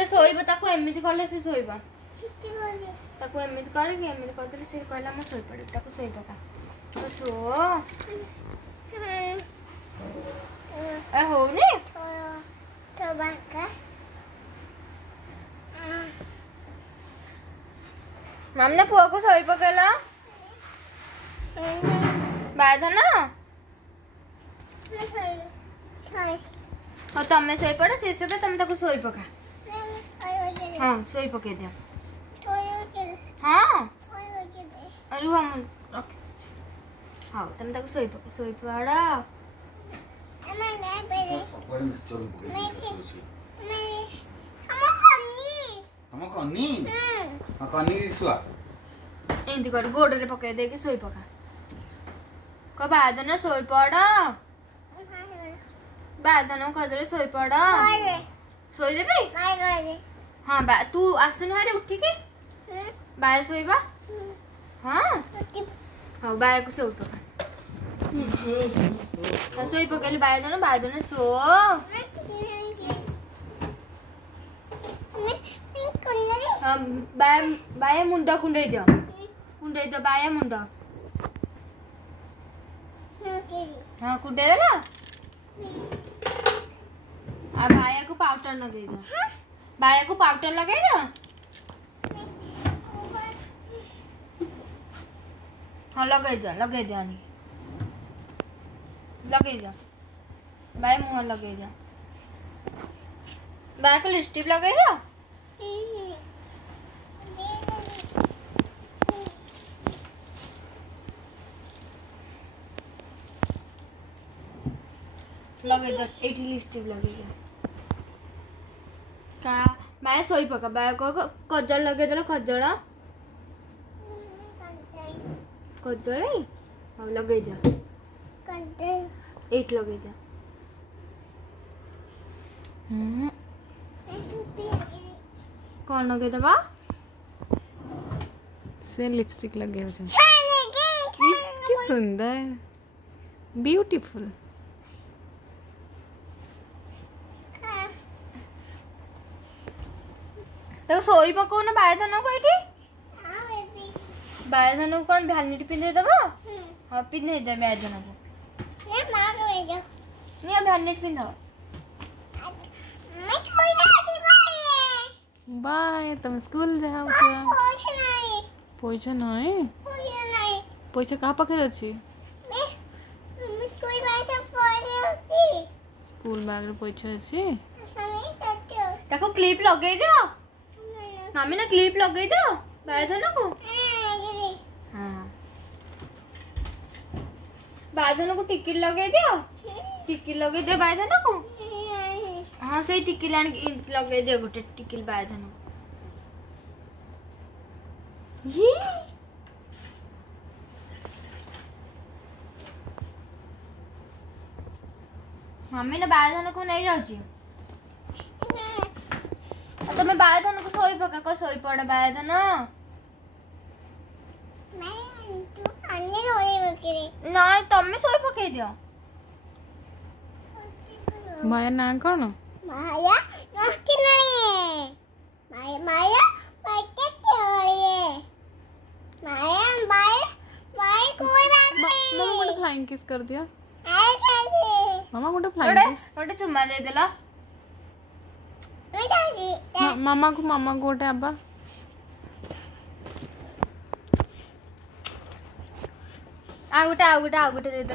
से सोइबो ताको एमिति करले से सोइबो ताको एमिति करके एमिति करले से कहला म सोइ पड़े ताको सोइ पका तो सो ए होनी तो बाका मम्मी पुआ को सोइ पकेला बाधा ना हाँ तमें सोई पड़ से तुम ताको सोई पका हाँ सोई पके दिया हाँ अरे हम रख हाँ तुम ताको सोई पके सोई पड़ा हम कन्नी हां कन्नी सुआ एंती कर गोड़ रे पके दे के सोई पका को बाद न सोई पड़ा बाधन कदरे सोई पड़ा सोई देबी हाँ बा तू आसन हारे उठी के बाय सोईबा हाँ हाँ बाय को सोई पका हाँ सोई पकेली बाधन सो हाँ बाय मुंडा कुंडे दियो बाय मुंडा हाँ कुंडे देला आ बाया को पाउडर लगे दो बाया को पाउडर लगे दो हाँ लगे दो लगे दो बाया मुंह लगे दो बाया को लिपस्टिक लगे दो लगे दो एटी लिपस्टिक लगे दो का बाय सोई पका बाय को कजल लगे दो कजल हाँ लगे दो एट लगे दो कौन लगे दबा से लिपस्टिक लगे हो किसकी सुंदर ब्यूटीफुल तो सोई पको ना बायधन को एठी बायधन को कौन भैनिटी पिंधे दबा हाँ पिंधे दे बायधन को नहीं भैनिटी पिंधो बाय तुम स्कूल जाओ क्या पैसा नहीं पैसा कहाँ पाखे अच्छी स्कूल बैग रे पैसा अच्छी ताको क्लिप लगे दो मम्मी ना क्लिप लगे दो बायधन को हाँ बायधन को टिकिट लगे दियो बायधन को हाँ से टिकिल लगे दे गोटे टिकिल बायधन ये मम्मी ने बायधन को नहीं जाऊँ तो मैं बायधन को सोई पका को सोई पड़े बायधन ना तमे सोई पके दियो माया ना कौन माया नस्ती नहीं माया पैकेट चोरी माया कोई बात नहीं मामा को फ्लाइंग किस कर दिया आए कैसे मामा को फ्लाइंग किस गोटे चुम्मा दे देला मामा को गोटे आबा आ गोटे दे दे